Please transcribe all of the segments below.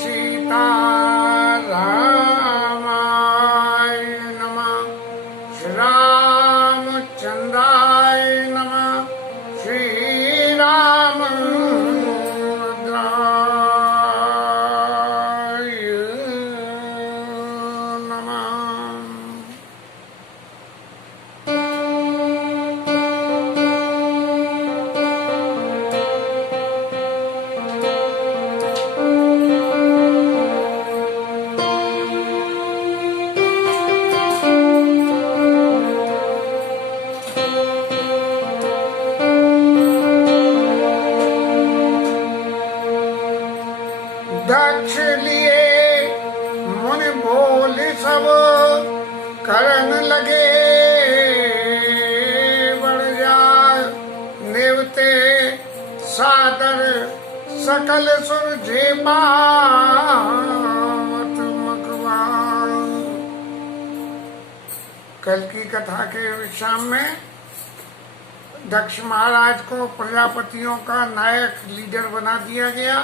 सीतारामाय नमः। श्री रामचंद्राय नमः। श्री रामभद्राय नमः। दक्ष लिए मुनि बोले सब करन लगे बढ़ जाए नेवते सादर सकल सुर जे बात मकवान। कल की कथा के विषय में दक्ष महाराज को प्रजापतियों का नायक लीडर बना दिया गया।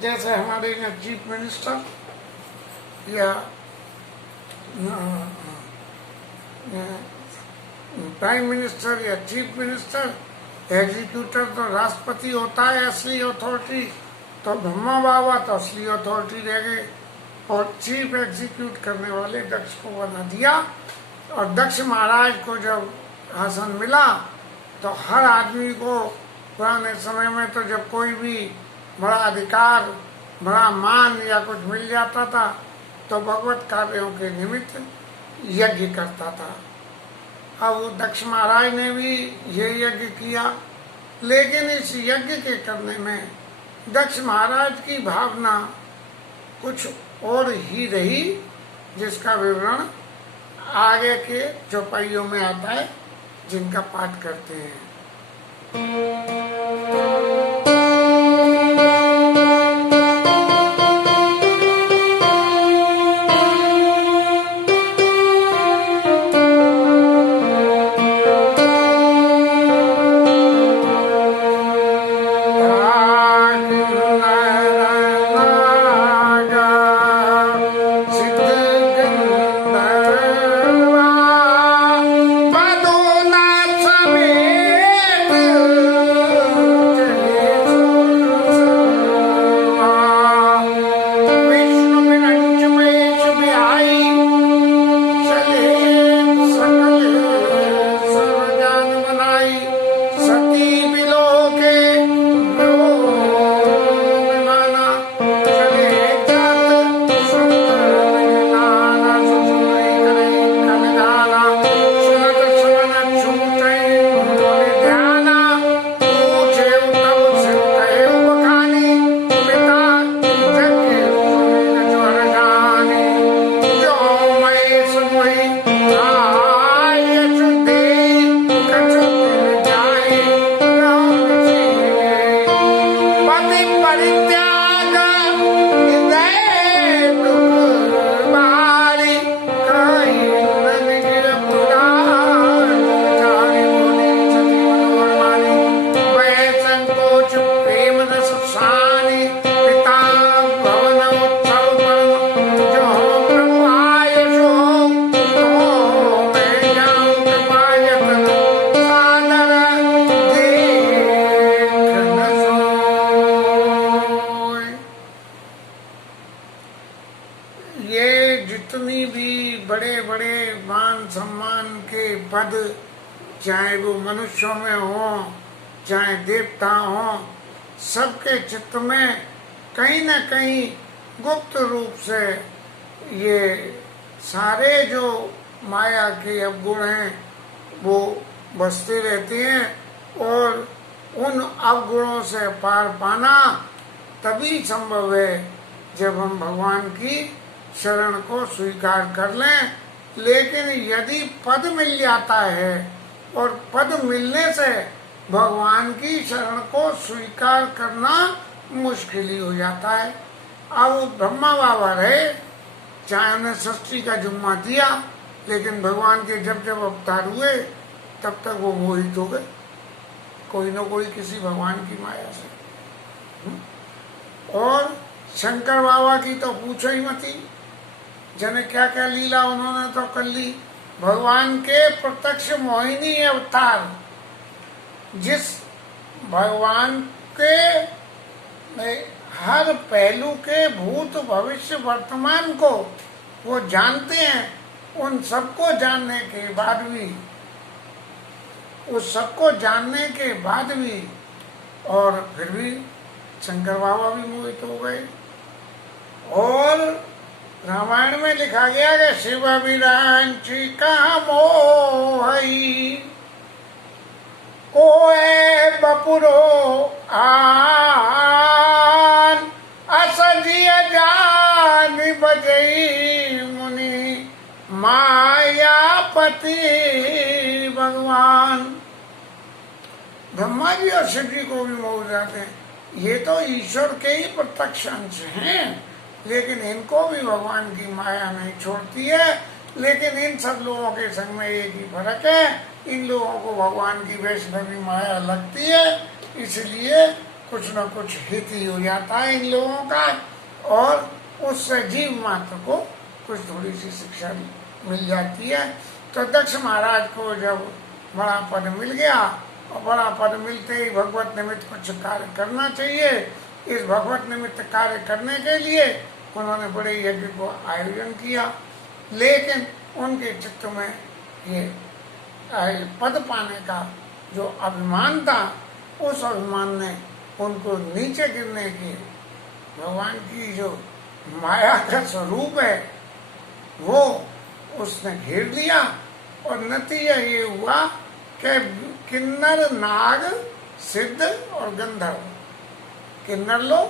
जैसे हमारे यहाँ चीफ मिनिस्टर या प्राइम मिनिस्टर या चीफ मिनिस्टर, एग्जीक्यूटर तो राष्ट्रपति होता है असली अथॉरिटी, तो ब्रह्मा बाबा तो असली अथॉरिटी रह गए और चीफ एग्जीक्यूट करने वाले दक्ष को बना दिया। और दक्ष महाराज को जब आसन मिला तो हर आदमी को पुराने समय में तो जब कोई भी बड़ा अधिकार, बड़ा मान या कुछ मिल जाता था तो भगवत कार्यों के निमित्त यज्ञ करता था। अब दक्ष महाराज ने भी ये यज्ञ किया, लेकिन इस यज्ञ के करने में दक्ष महाराज की भावना कुछ और ही रही, जिसका विवरण आगे के चौपाइयों में आता है, जिनका पाठ करते हैं। जितनी भी बड़े बड़े मान सम्मान के पद, चाहे वो मनुष्यों में हो चाहे देवता हो, सबके चित्त में कहीं न कहीं गुप्त रूप से ये सारे जो माया के अवगुण हैं वो बसते रहते हैं, और उन अवगुणों से पार पाना तभी संभव है जब हम भगवान की शरण को स्वीकार कर लें। लेकिन यदि पद मिल जाता है और पद मिलने से भगवान की शरण को स्वीकार करना मुश्किल ही हो जाता है। अब ब्रह्मा बाबा रहे, चाहे उन्हें सृष्टि का जुम्मा दिया, लेकिन भगवान के जब जब अवतार हुए तब तक वो मोहित हो गए, कोई न कोई किसी भगवान की माया से। और शंकर बाबा की तो पूछो ही मत ही, जने क्या क्या लीला उन्होंने तो कर ली। भगवान के प्रत्यक्ष मोहिनी अवतार, जिस भगवान के हर पहलू के भूत भविष्य वर्तमान को वो जानते हैं, उन सबको जानने के बाद भी, उस सबको जानने के बाद भी, और फिर भी शंकर बाबा भी मोहित हो गए। और रामायण में लिखा गया कि शिव विरांची का मोहई कोए बपुरो आन असजिय जान बजई मुनि मायापति भगवान। ब्रह्मा जी और शिव जी को भी मोह जाते हैं। ये तो ईश्वर के ही प्रत्यक्ष अंश हैं, लेकिन इनको भी भगवान की माया नहीं छोड़ती है। लेकिन इन सब लोगों के संग में एक ही फर्क है, इन लोगों को भगवान की वैष्णवी माया लगती है, इसलिए कुछ न कुछ हित ही हो जाता है इन लोगों का, और उससे जीव मात्र को कुछ थोड़ी सी शिक्षा मिल जाती है। तो दक्ष महाराज को जब बड़ा पद मिल गया, और बड़ा पद मिलते ही भगवत निमित्त कुछ कार्य करना चाहिए। इस भगवत निमित्त कार्य करने के लिए उन्होंने बड़े यज्ञ को आयोजन किया, लेकिन उनके चित्त में ये पद पाने का जो अभिमान था, उस अभिमान ने उनको नीचे गिरने की, भगवान की जो माया का स्वरूप है वो उसने घेर लिया। और नतीजा ये हुआ कि किन्नर, नाग, सिद्ध और गंधर्व, किन्नर लोग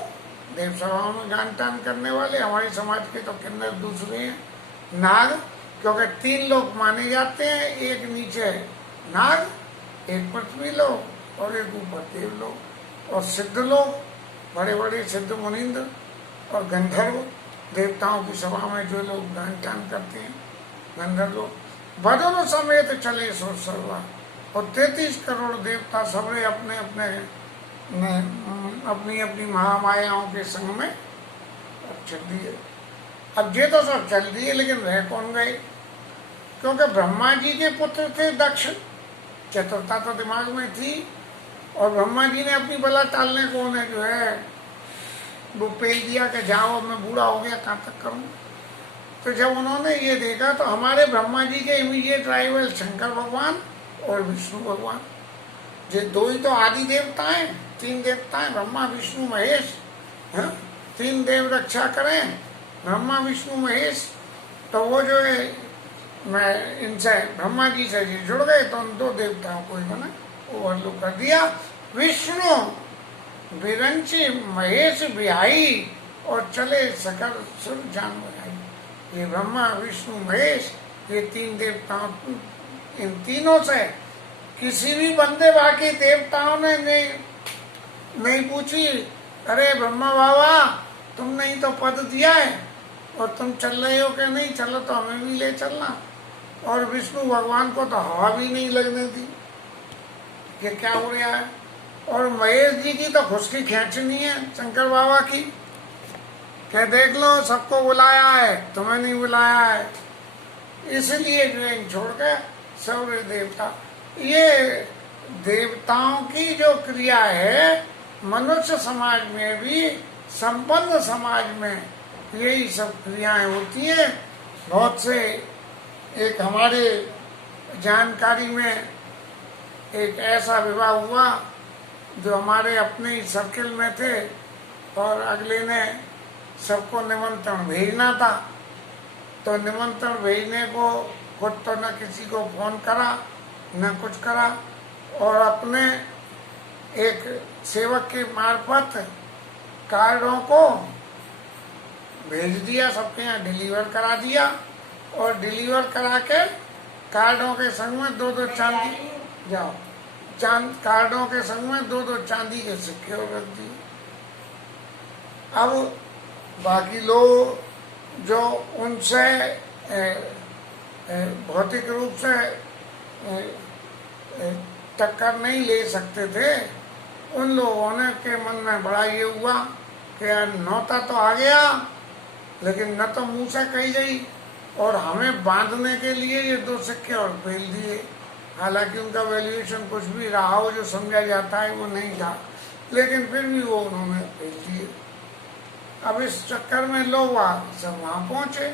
देव सभाओं में गान टान करने वाले, हमारे समाज के तो किन्नर दूसरे हैं। नाग, क्योंकि 3 लोग माने जाते हैं, एक नीचे नाग, एक पृथ्वी लोग और एक ऊपर देव लोग। और सिद्ध लोग, बड़े बड़े सिद्ध मुनिंद्र, और गंधर्व, देवताओं की सभा में जो लोग गान टान करते हैं, गंधर्व लोग। बदनों समेत चले सो सर्वा, और 33 करोड़ देवता सबरे अपने अपने अपनी अपनी महामायाओं के संग में चल दिए। अब ये तो सब चल दिए, लेकिन रह कौन गए? क्योंकि ब्रह्मा जी के पुत्र थे दक्ष, चतुरता तो दिमाग में थी, और ब्रह्मा जी ने अपनी बला टालने को उन्हें जो है वो पेल दिया कि जाओ मैं बूढ़ा हो गया, कहाँ तक करूं। तो जब उन्होंने ये देखा तो हमारे ब्रह्मा जी के इमीडिएट राइवल शंकर भगवान और विष्णु भगवान, ये 2 ही तो आदि देवता हैं, 3 देवता हैं, ब्रह्मा विष्णु महेश, 3 देव रक्षा करें, ब्रह्मा विष्णु महेश। तो वो जो है मैं इनसे ब्रह्मा जी से जुड़ गए, तो उन 2 देवताओं को ही मैंने ओवरलुक कर दिया। विष्णु विरंची महेश बिहाई, और चले सकल सुर जान बजाई। ये ब्रह्मा विष्णु महेश, ये 3 देवताओं, इन तीनों से किसी भी बंदे बाकी देवताओं ने नहीं पूछी, अरे ब्रह्मा बाबा तुमने ही तो पद दिया है और तुम चल रहे हो कि नहीं, चलो तो हमें भी ले चलना। और विष्णु भगवान को तो हवा भी नहीं लगने दी कि क्या हो रहा है। और महेश जी की तो खुशकी खींचनी है शंकर बाबा की, क्या देख लो सबको बुलाया है, तुम्हें नहीं बुलाया है, इसलिए जो छोड़ के सौर्य देवता। ये देवताओं की जो क्रिया है मनुष्य समाज में भी, संपन्न समाज में यही सब क्रियाएं होती हैं। बहुत से, एक हमारे जानकारी में एक ऐसा विवाह हुआ जो हमारे अपने ही सर्किल में थे, और अगले ने सबको निमंत्रण भेजना था। तो निमंत्रण भेजने को खुद तो न किसी को फोन करा न कुछ करा, और अपने एक सेवक के मार्फत कार्डों को भेज दिया, सबके यहाँ डिलीवर करा दिया। और डिलीवर करा के कार्डों के संग में 2-2 चांदी, जाओ कार्डों के संग में 2-2 चांदी के सिक्के रख दिए। अब बाकी लोग जो उनसे भौतिक रूप से टक्कर नहीं ले सकते थे, उन लोगों ने के मन में बड़ा ये हुआ कि यार नौता तो आ गया, लेकिन न तो मुंह से कही गई, और हमें बांधने के लिए ये 2 सिक्के और फेल दिए। हालांकि उनका वैल्यूएशन कुछ भी रहा हो जो समझा जाता है वो नहीं था, लेकिन फिर भी वो उन्होंने फेल दिए। अब इस चक्कर में लोग सब वहाँ पहुँचे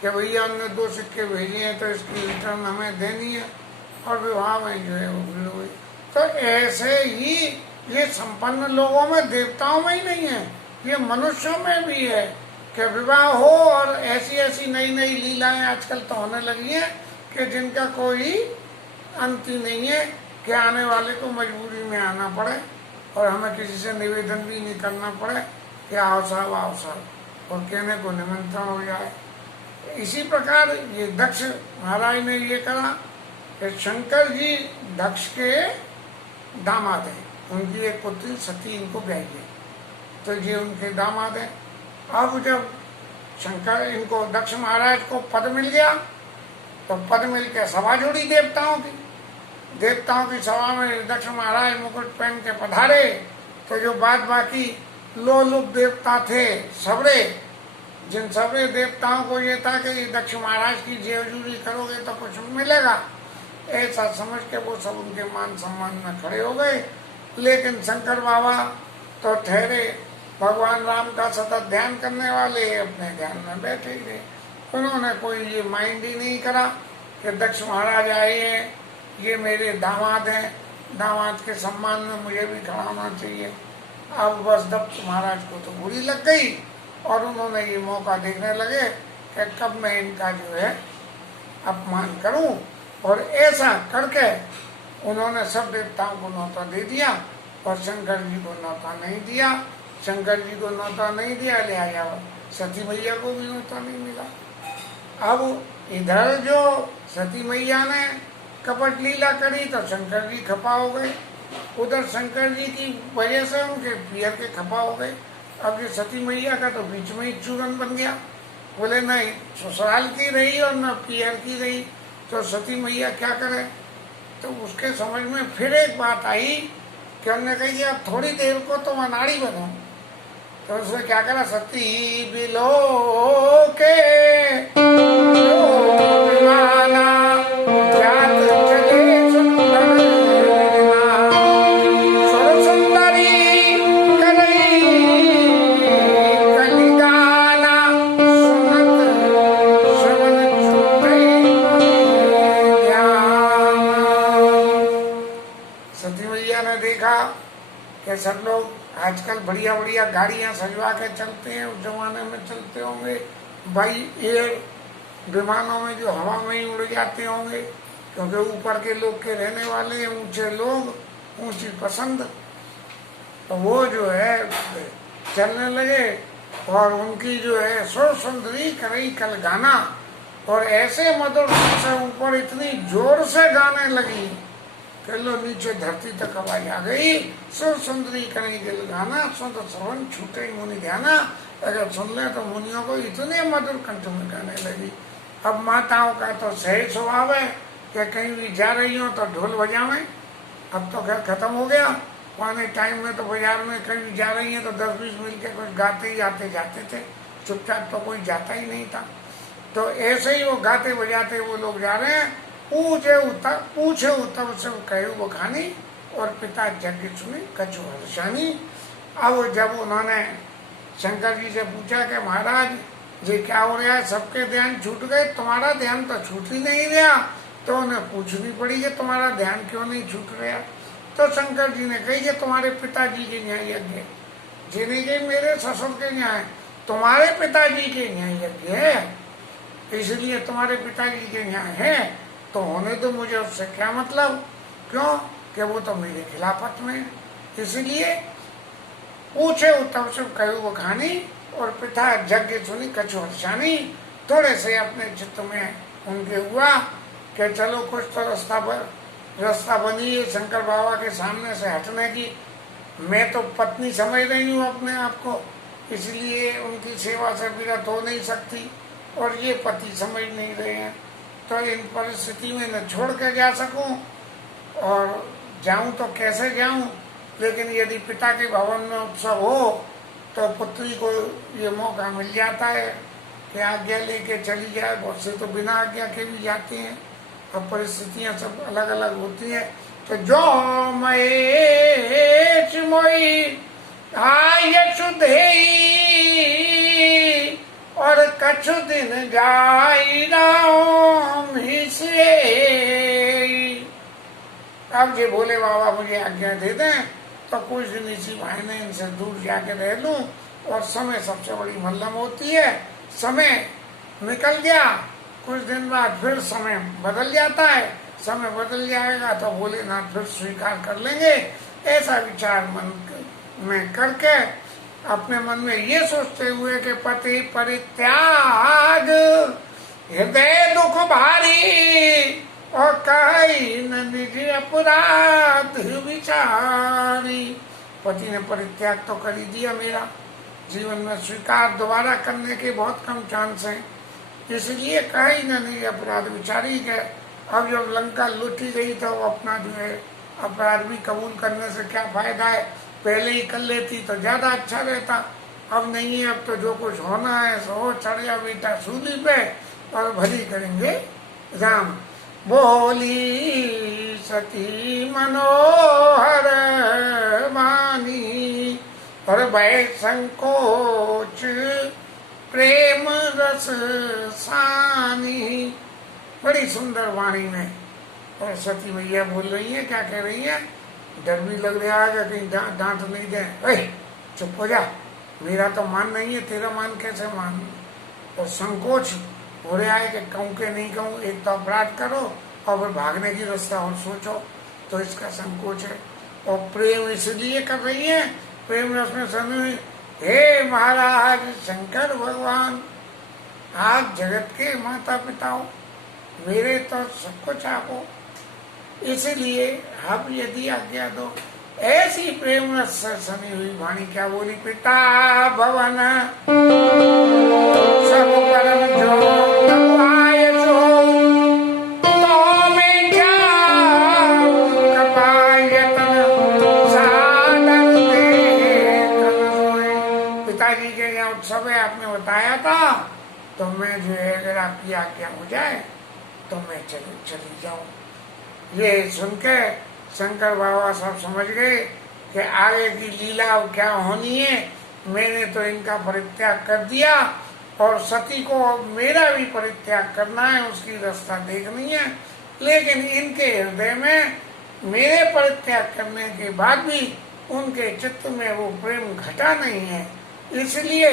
कि भैया हमने 2 सिक्के भेजे हैं तो इसकी रिटर्न हमें देनी है, और विवाह में जो है वो भीड़ हुई। तो ऐसे ही ये संपन्न लोगों में, देवताओं में ही नहीं है, ये मनुष्यों में भी है कि विवाह हो, और ऐसी ऐसी नई नई लीलाएं आजकल तो होने लगी हैं कि जिनका कोई अंत ही नहीं है, कि आने वाले को मजबूरी में आना पड़े और हमें किसी से निवेदन भी नहीं करना पड़े कि आओ साहब आओ साहब, और कहने को निमंत्रण हो जाए। इसी प्रकार ये दक्ष महाराज ने ये करा कि शंकर जी दक्ष के दामाद हैं, उनकी एक पुत्री सती इनको ब्याही है, तो ये उनके दामाद हैं। अब जब शंकर इनको दक्ष महाराज को पद मिल गया, तो पद मिल के सभा जुड़ी देवताओं की सभा में दक्ष महाराज मुकुट पहन के पधारे, तो जो बाद बाकी लोलुप देवता थे सबरे, जिन सबरे देवताओं को ये था कि दक्ष महाराज की जेवजूरी करोगे तो कुछ मिलेगा, ऐसा समझ के वो सब उनके मान सम्मान में खड़े हो गए। लेकिन शंकर बाबा तो ठहरे भगवान राम का सतत ध्यान करने वाले, अपने ध्यान में बैठे गए। उन्होंने कोई ये माइंड ही नहीं करा कि दक्ष महाराज आए हैं, ये मेरे दामाद हैं, दामाद के सम्मान में मुझे भी खड़ा होना चाहिए। अब बस दक्ष महाराज को तो बुरी लग गई, और उन्होंने ये मौका देखने लगे कि कब मैं इनका जो है अपमान करूं, और ऐसा करके उन्होंने सब देवताओं को न्योता दे दिया, और शंकर जी को न्योता नहीं दिया। शंकर जी को न्योता नहीं दिया, लिहाजा सती मैया को भी न्योता नहीं मिला। अब इधर जो सती मैया ने कपट लीला करी तो शंकर जी खपा हो गए, उधर शंकर जी की वजह से उनके पियर के खपा हो गए। अब ये सती मैया का तो बीच में ही चूरन बन गया, बोले नहीं ससुराल की रही और न पियर की रही, तो सती मैया क्या करे। तो उसके समझ में फिर एक बात आई कि हमने कही अब थोड़ी देर को तो अनाड़ी बनो, तो उसने क्या करा, सती बिलो के कि सब लोग आजकल बढ़िया बढ़िया गाड़ियां सजवा के चलते हैं, उस जमाने में चलते होंगे बाई एयर, विमानों में जो हवा में ही उड़ जाते होंगे, क्योंकि ऊपर के लोग के रहने वाले हैं, ऊंचे लोग, ऊंची पसंद। तो वो जो है चलने लगे, और उनकी जो है सो सुंदरी करई कल गाना, और ऐसे मधुर से ऊपर इतनी जोर से गाने लगी कि लो नीचे धरती तक आवाज आ गई। सो सुंदरी करें दिल गाना, सुन श्रवण छूटे मुनि ध्याना। अगर सुन ले तो मुनियों को इतने मधुर कंठ में गाने लगी। अब माताओं का तो सही स्वभाव है कि कहीं भी जा रही हो तो ढोल बजावे। अब तो खैर खत्म हो गया, पुराने टाइम में तो बाजार में कहीं जा रही है तो 10-20 मिल के कुछ गाते ही आते जाते थे, चुपचाप तो कोई जाता ही नहीं था। तो ऐसे ही वो गाते बजाते वो लोग जा रहे हैं। पूछे उत्तम से कहे बखानी, और पिता यज्ञ सुनी कछु हर्षानी। अब जब उन्होंने शंकर जी से पूछा कि महाराज ये क्या हो रहा है, सबके ध्यान छूट गए, तुम्हारा ध्यान तो छूट ही नहीं रहा। तो उन्हें पूछनी पड़ी कि तुम्हारा ध्यान क्यों नहीं छूट रहा। तो शंकर जी ने कही कि तुम्हारे पिताजी के यहाँ यज्ञ है, जी नहीं गई मेरे ससुर के यहाँ है, तुम्हारे पिताजी के यहाँ यज्ञ है, इसलिए तुम्हारे पिताजी के यहाँ है तो होने दो, मुझे उससे क्या मतलब, क्यों कि वो तो मेरे खिलाफत में। इसलिए पूछे उत्तम से कहू बखानी, और पिता यज्ञ सुनी कछु हर्षानी। थोड़े से अपने चित्त में उनके हुआ कि चलो कुछ तो रास्ता बनी है शंकर बाबा के सामने से हटने की। मैं तो पत्नी समझ रही हूँ अपने आप को, इसलिए उनकी सेवा से विरत हो नहीं सकती, और ये पति समझ नहीं रहे हैं। तो इन परिस्थिति में न छोड़ के जा सकूं, और जाऊं तो कैसे जाऊं, लेकिन यदि पिता के भवन में उत्सव हो तो पुत्री को ये मौका मिल जाता है कि आज्ञा लेके चली जाए। बहुत से तो बिना आज्ञा के भी जाती हैं, और परिस्थितियां सब अलग अलग होती हैं। तो जो महेश मोई आयशुधेई और कछु दिन जाई राम हिसे। अब जे बोले बाबा मुझे आज्ञा दे दें तो कुछ दिन इसी बहाने इनसे दूर जाके रह लूं। और समय सबसे बड़ी मल्लम होती है। समय निकल गया, कुछ दिन बाद फिर समय बदल जाता है। समय बदल जाएगा तो भोलेनाथ फिर स्वीकार कर लेंगे। ऐसा विचार मन में करके अपने मन में ये सोचते हुए कि पति परित्याग हृदय दुख भारी और कही न निज अपराध विचारी। पति ने परित्याग तो कर ही दिया मेरा, जीवन में स्वीकार दोबारा करने के बहुत कम चांस हैं, इसलिए कही न निज अपराध विचारी के। अब जब लंका लूटी गई तो अपना जो है अपराध भी कबूल करने से क्या फायदा है, पहले ही कर लेती तो ज्यादा अच्छा रहता। अब नहीं है, अब तो जो कुछ होना है सो चढ़ जा बेटा सूली पे और भली करेंगे राम। बोली सती मनोहर वाणी और भय संकोच प्रेम रस सानी। बड़ी सुंदर वाणी में और सती मैया बोल रही है, क्या कह रही है, डर भी लग रहा है कहीं डांट नहीं दे। चुप हो जा, मेरा तो मान नहीं है, तेरा मान कैसे मान। और संकोच हो रहा है कि कहूँ के नहीं कहूँ, एक तो अपराध करो और फिर भागने की रास्ता और सोचो, तो इसका संकोच है। और प्रेम इसलिए कर रही है, प्रेम रस में सनी, हे महाराज शंकर भगवान, आप जगत के माता पिता हो, मेरे तो सब कुछ आप हो, इसीलिए आप यदि आज्ञा दो। ऐसी प्रेम रस से सनी हुई वाणी क्या बोली, पिता भवन सब परम जो नवाय सो, तो मैं जाऊं कपायतन सादर देखन सोए। पिताजी के यहाँ उत्सव है, आपने बताया था, तो मैं जो है अगर आपकी आज्ञा हो जाए तो मैं चली जाऊं। ये सुन के शंकर बाबा सब समझ गए कि आगे की लीला क्या होनी है। मैंने तो इनका परित्याग कर दिया और सती को मेरा भी परित्याग करना है, उसकी रास्ता देखनी है। लेकिन इनके हृदय में मेरे परित्याग करने के बाद भी उनके चित्त में वो प्रेम घटा नहीं है, इसलिए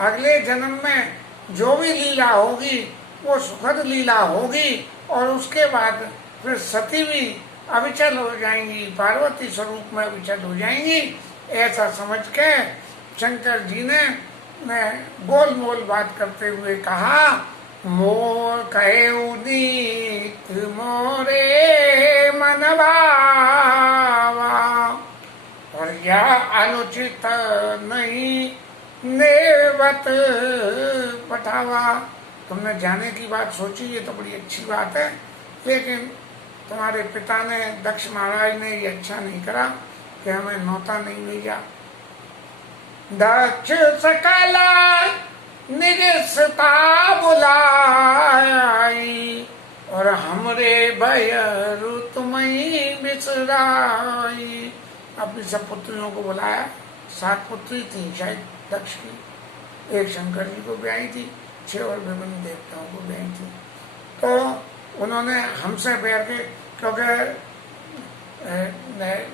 अगले जन्म में जो भी लीला होगी वो सुखद लीला होगी। और उसके बाद फिर सती भी अविचल हो जाएंगी, पार्वती स्वरूप में अविचल हो जाएंगी। ऐसा समझ के शंकर जी ने गोल मोल बात करते हुए कहा, मोर कहे उदित मोरे मन भावा और यह अनुचित नहीं नेवत पठावा। तुमने जाने की बात सोची, ये तो बड़ी अच्छी बात है, लेकिन तुम्हारे पिता ने, दक्ष महाराज ने ये अच्छा नहीं करा कि हमें नौता नहीं भेजा। दक्ष सकला निरस्ता बुलाई और हमरे भयरु तुम्हें बिसराई। अपनी सब पुत्रियों को बुलाया, 7 पुत्री थी शायद दक्ष की, एक शंकर जी को ब्याही थी, 6 और विभिन्न देवताओं को ब्याही थी। तो उन्होंने हमसे बैठ के, क्योंकि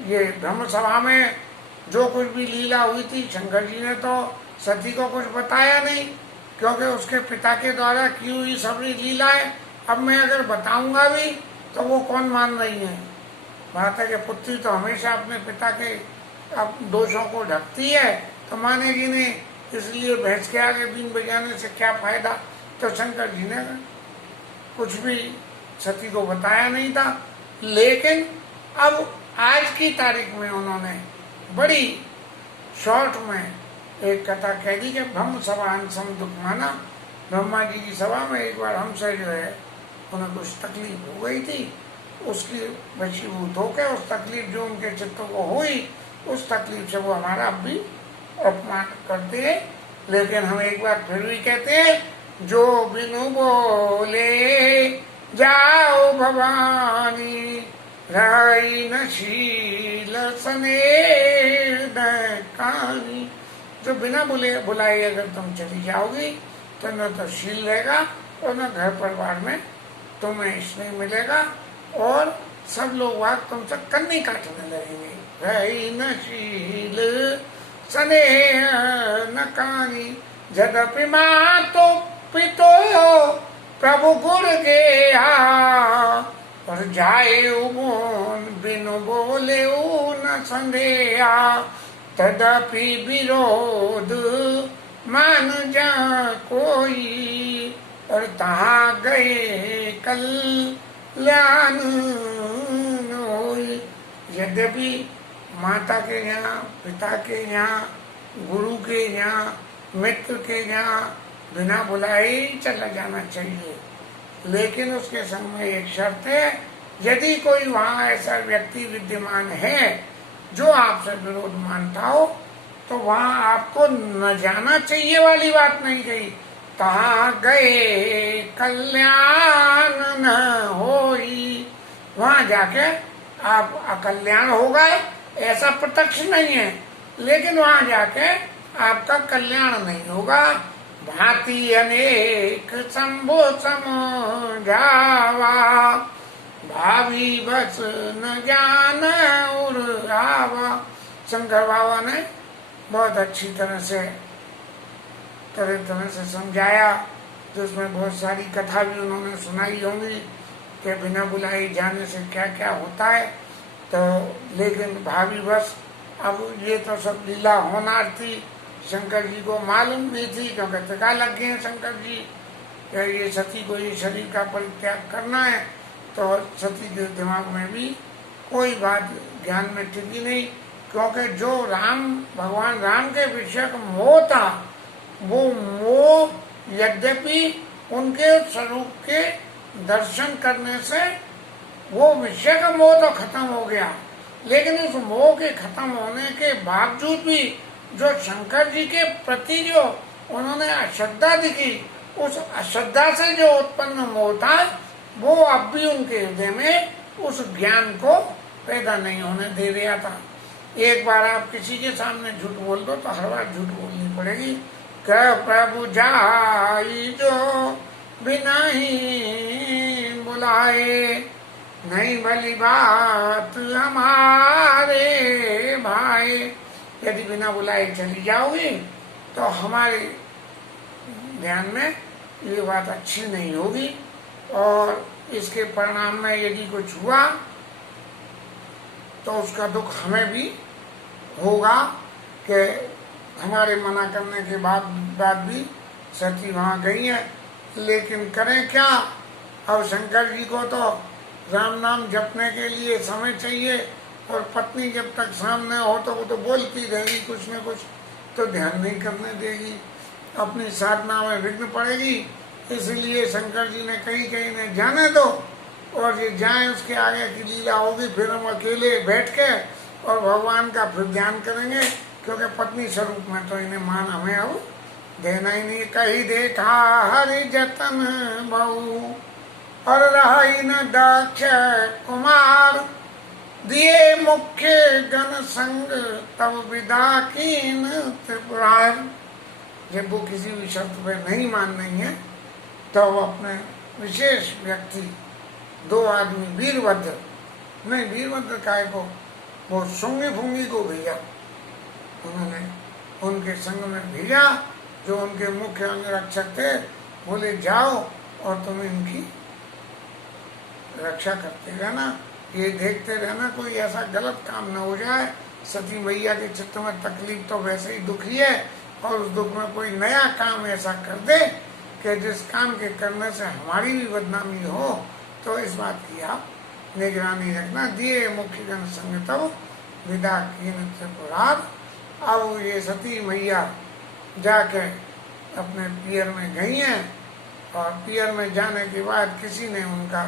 ये ब्रह्म सभा में जो कुछ भी लीला हुई थी, शंकर जी ने तो सती को कुछ बताया नहीं, क्योंकि उसके पिता के द्वारा की हुई सभी लीलाएं अब मैं अगर बताऊंगा भी तो वो कौन मान रही है। बात है कि पुत्री तो हमेशा अपने पिता के अब दोषों को ढकती है, तो मानेगी नहीं, इसलिए भैंस के आगे बीन बजाने से क्या फायदा। तो शंकर जी ने कुछ भी सती को बताया नहीं था। लेकिन अब आज की तारीख में उन्होंने बड़ी शॉर्ट में एक कथा कह दी कि ब्रह्म सभा सम दुख माना। ब्रह्मा जी की सभा में एक बार हमसे जो है उन्हें कुछ तकलीफ हो गई थी, उसकी वशीभूत होकर उस तकलीफ जो उनके चित्त को हुई उस तकलीफ से वो हमारा अब भी अपमान करते हैं। लेकिन हम एक बार फिर भी कहते हैं, जो बिनु बोले जाओ भवानी, राई न शील स्नेह कहानी। जो बिना बुलाए अगर तुम चली जाओगी तो न तो शील रहेगा और न घर परिवार में तुम्हें स्नेह मिलेगा, और सब लोग वहां तुमसे कन्नी काटने लगेंगे। रही न शील स्नेह न कहानी, यद्यपि मातो पितो प्रभु गुण गया, और जाए मोन बिनु बोले न संदेहा, तदपि विरोध मान जा कोई, और तहाँ गए कल्याण होई। यद्यपि माता के यहाँ, पिता के यहाँ, गुरु के यहाँ, मित्र के यहाँ बिना बुलाए ही चला जाना चाहिए, लेकिन उसके संग में एक शर्त है, यदि कोई वहाँ ऐसा व्यक्ति विद्यमान है जो आपसे विरोध मानता हो तो वहाँ आपको न जाना चाहिए वाली बात नहीं कही। तहाँ गए कल्याण न होई, वहाँ जाके आप अकल्याण हो गए ऐसा प्रत्यक्ष नहीं है, लेकिन वहाँ जाके आपका कल्याण नहीं होगा। भांति अनेक शंभो समझावा, भावी बस न जान उड़ावा। शंकर बाबा ने बहुत अच्छी तरह से समझाया, तो उसमें बहुत सारी कथा भी उन्होंने सुनाई होंगी कि बिना बुलाए जाने से क्या क्या होता है। तो लेकिन भावी बस, अब ये तो सब लीला होनार थी, शंकर जी को मालूम भी थी, क्योंकि टिका लग गए शंकर जी कि ये सती को ये शरीर का परित्याग करना है। तो सती के दिमाग में भी कोई बात ज्ञान में टिकी नहीं, क्योंकि जो भगवान राम के विषय का मोह था, वो मोह यद्यपि उनके स्वरूप के दर्शन करने से वो विषय का मोह तो खत्म हो गया, लेकिन उस मोह के खत्म होने के बावजूद भी जो शंकर जी के प्रति जो उन्होंने अश्रद्धा दिखी, उस अश्रद्धा से जो उत्पन्न मोह था वो अब भी उनके हृदय में उस ज्ञान को पैदा नहीं होने दे रहा था। एक बार आप किसी के सामने झूठ बोल दो तो हर बार झूठ बोलनी पड़ेगी। कह प्रभु जाई जो बिना ही बुलाए, नहीं भली बात हमारे भाई। यदि बिना बुलाए चली जाओगी तो हमारे ध्यान में ये बात अच्छी नहीं होगी, और इसके परिणाम में यदि कुछ हुआ तो उसका दुख हमें भी होगा कि हमारे मना करने के बाद भी सती वहाँ गई है। लेकिन करें क्या, अब शंकर जी को तो राम नाम जपने के लिए समय चाहिए, और पत्नी जब तक सामने हो तो वो तो बोलती रहेगी कुछ न कुछ, तो ध्यान नहीं करने देगी, अपनी साधना में विघ्न पड़ेगी। इसलिए शंकर जी ने कहीं ने जाने दो, और ये जाए उसके आगे की लीला होगी, फिर हम अकेले बैठ के और भगवान का फिर ध्यान करेंगे, क्योंकि पत्नी स्वरूप में तो इन्हें मान हमें अब देना ही नहीं। कही देखा हरि जतन बहु, और रही न दक्ष कुमार, दिए मुख्य गण संग तब विदा कीन त्रिपुरार। जब वो किसी भी शर्त पे नहीं मान रही है तो वो अपने विशेष व्यक्ति 2 आदमी वीरभद्र, नहीं वीरभद्र काय को, वो सुंगी फुंगी को भेजा, उन्होंने उनके संग में भेजा, जो उनके मुख्य अंगरक्षक थे। बोले जाओ और तुम इनकी रक्षा करते रहना, ये देखते रहना कोई ऐसा गलत काम न हो जाए। सती मैया के चित्त में तकलीफ तो वैसे ही दुखी है, और उस दुख में कोई नया काम ऐसा कर दे कि जिस काम के करने से हमारी भी बदनामी हो, तो इस बात की आप निगरानी रखना। दिए मुख्य गण संग तब विदा कीन त्रिपुरार। अब ये सती मैया जाके अपने पियर में गई हैं, और पियर में जाने के बाद किसी ने उनका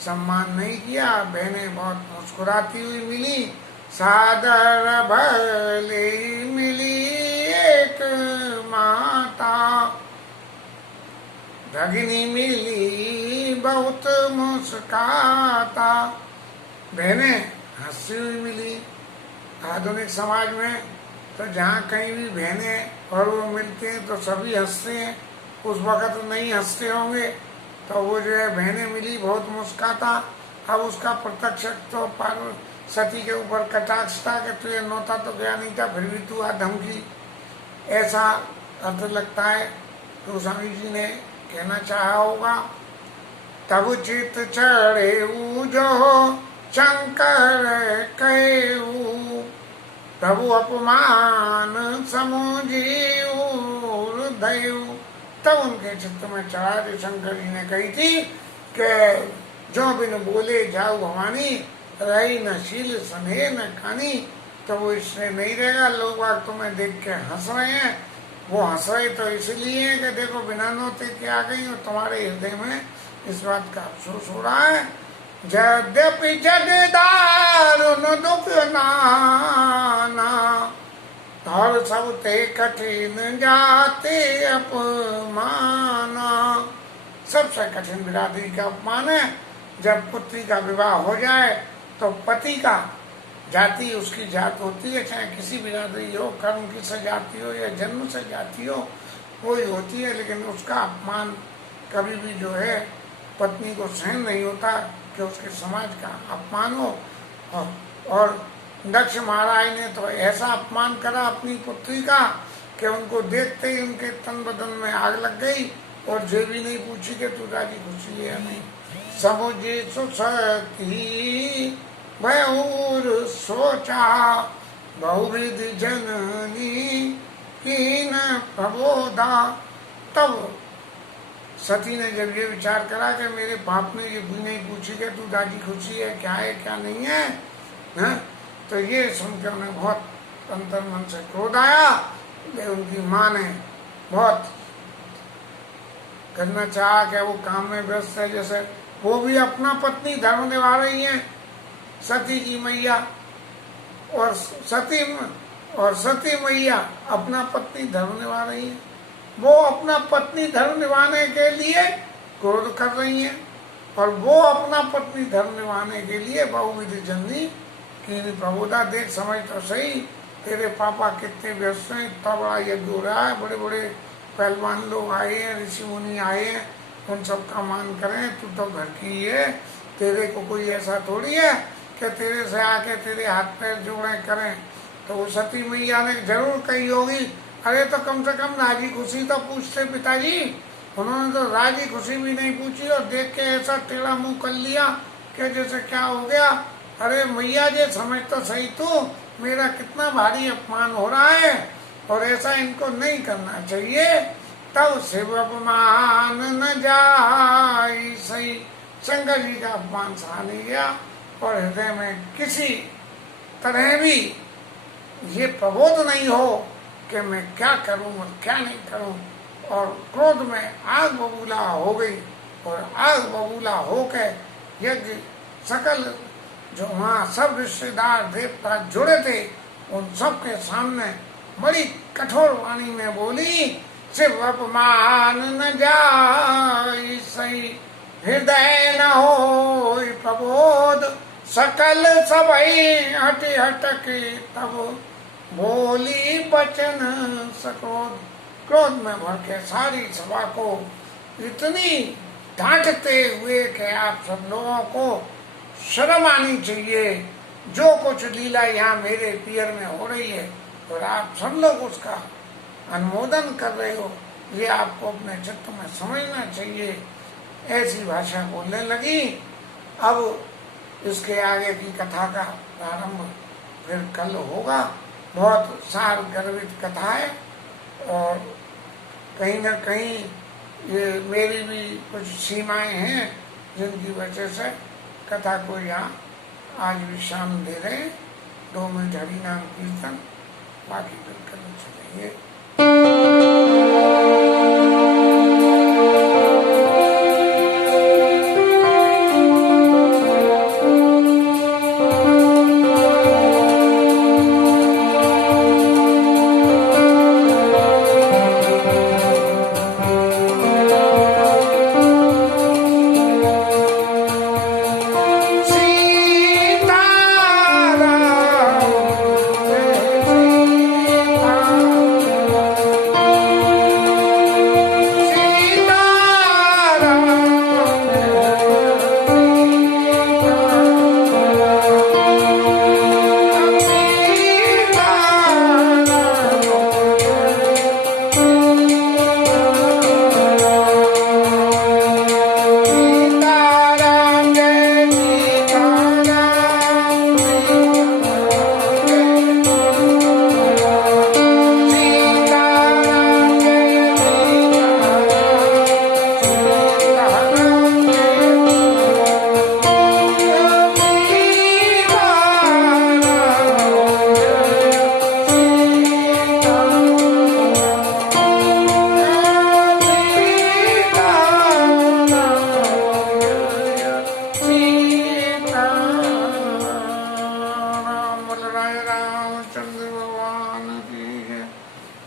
सम्मान नहीं किया। बहनें बहुत मुस्कुराती हुई मिली, सादर भले मिली एक माता, भगिनी मिली बहुत मुस्काता। बहनें हंसती हुई मिली। आधुनिक समाज में तो जहाँ कहीं भी बहनें और वो मिलते हैं तो सभी हंसते हैं। उस वक़्त नहीं हंसते होंगे। तो वो जो है बहनें मिली बहुत मुस्काता। अब उसका प्रत्यक्ष तो पार्वती के ऊपर कटाक्ष था कि तुझे नौता तो गया नहीं था, फिर भी तू आ धमकी, ऐसा अर्थ लगता है। तो स्वामी जी ने कहना चाहा होगा, तब चित चढ़े जो शंकर कहेऊ, प्रभु अपमान समुझिऊ हृदयऊ। तब उनके चित्त में चढ़ा जो शंकर जी ने कही थी कि जो बिन बोले जाऊ भवानी, रही न शील स्नेह न खानी। तो वो इसलिए नहीं रहेगा। लोग बाग तुम्हें देख के हंस रहे हैं। वो हंस रहे तो इसलिए है कि देखो बिना नोते के आ गई और तुम्हारे हृदय में इस बात का अफसोस हो रहा है। यद्यपि जगदारुण दुख नाना, धर सब ते कठिन जाते अपमाना। सबसे कठिन बिरादरी का अपमान है जब पुत्री का विवाह हो जाए तो पति का, जाति उसकी जात होती है, चाहे किसी बिरादरी हो, कर्म की से जाति हो या जन्म से जाति हो, वही होती है। लेकिन उसका अपमान कभी भी जो है पत्नी को सहन नहीं होता कि उसके समाज का अपमान हो। और दक्ष महाराज ने तो ऐसा अपमान करा अपनी पुत्री का कि उनको देखते ही उनके तन बदन में आग लग गई और जे भी नहीं पूछी कि तू राजी खुशी है या नहीं। समुझे सुसती भयूर सोचा, बहुविध जननी कीन प्रबोधा। तब सती ने जब ये विचार करा कि मेरे बाप ने ये भी नहीं पूछी कि तू राजी खुशी है क्या नहीं है, है? तो ये सुनकर उन्हें बहुत अंतर मन से क्रोध आया। उनकी माँ ने बहुत करना चाहा कि वो काम में व्यस्त है, जैसे वो भी अपना पत्नी धर्म निभा रही है, सती की मैया, और सती मैया अपना पत्नी धर्म निभा रही है। वो अपना पत्नी धर्म निभाने के लिए क्रोध कर रही है और वो अपना पत्नी धर्म निभाने के लिए बहुविध जननी की प्रबोधा। देख समझ तो सही, तेरे पापा कितने व्यस्त हैं, इतना बड़ा यज्ञ हो रहा है, बड़े बड़े पहलवान लोग आए हैं, ऋषि मुनि आए हैं, उन सब का मान करें। तू तो घर की है, तेरे को कोई ऐसा थोड़ी है कि तेरे से आके तेरे हाथ पैर जोड़े करें। तो वो सती मैया ने जरूर कही होगी, अरे तो कम से कम राजी खुशी तो पूछते पिताजी। उन्होंने तो राजी खुशी भी नहीं पूछी और देख के ऐसा टेढ़ा मुंह कर लिया कि जैसे क्या हो गया। अरे मैया जी समझ तो सही, तू मेरा कितना भारी अपमान हो रहा है और ऐसा इनको नहीं करना चाहिए। तब शिव अपमान न जाई सही। शंकर जी का अपमान सहा नहीं गया और हृदय में किसी तरह भी ये प्रबोध नहीं हो कि मैं क्या करूं और क्या नहीं करूं। और क्रोध में आग बबूला हो गई और आग बबूला होकर यज्ञ सकल जो वहाँ सब रिश्तेदार देवता जुड़े थे उन सब के सामने बड़ी कठोर वाणी में बोली, शिव अपमान न जाई सही, हृदय न हो प्रबोध, सकल सबई हट हटके तब बोली बचन सकोद। क्रोध में भर के सारी सभा को इतनी डांटते हुए कि आप सब लोगों को शर्म आनी चाहिए, जो कुछ लीला यहाँ मेरे पियर में हो रही है और आप सब लोग उसका अनुमोदन कर रहे हो, ये आपको अपने चित्त में समझना चाहिए। ऐसी भाषा बोलने लगी। अब इसके आगे की कथा का प्रारंभ फिर कल होगा। बहुत सार गर्वित कथा है और कहीं न कहीं ये मेरी भी कुछ सीमाएं हैं जिनकी वजह से कथा को यहाँ आज विश्राम दे रहे हैं। 2 मिनट हरि नाम कीर्तन, बाकी फिर कल चलेंगे।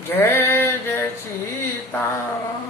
जय जय सीताराम।